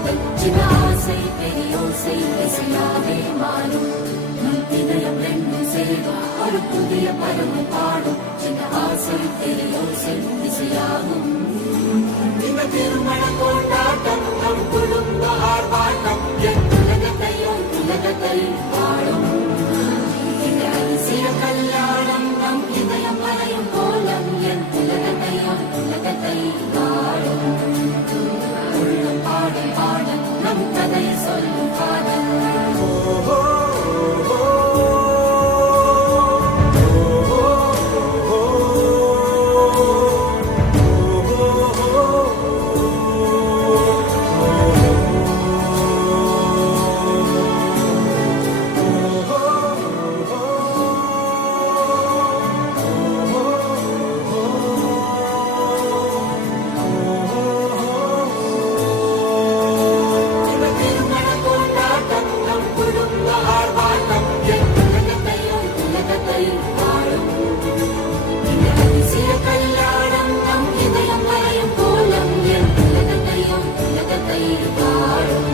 காதல் சின்ன ஆசை பெரியோசை இசையாவே மாறும் நம் இதயம் ரெண்டும் சேரும் ஒரு புதிய பருவம் பாடும் சின்ன ஆசை பெரியோசை இசையாகும் இந்த திருமண கொண்டாட்டம் நம் குடும்ப ஆர்ப்பாட்டம் என் உலகத்தை வாழும் இந்த அதிசய கல்யாணம் நம் இதயம் வரையும் கோலம் என் உலகத்தை வாழும் உள்ளம் பாடும் பாடல் நம் கதை சொல்லும் காதல் கல்யாணம் நம் இதயம் வரையும் கோலம் என் உலகத்தை வாழும்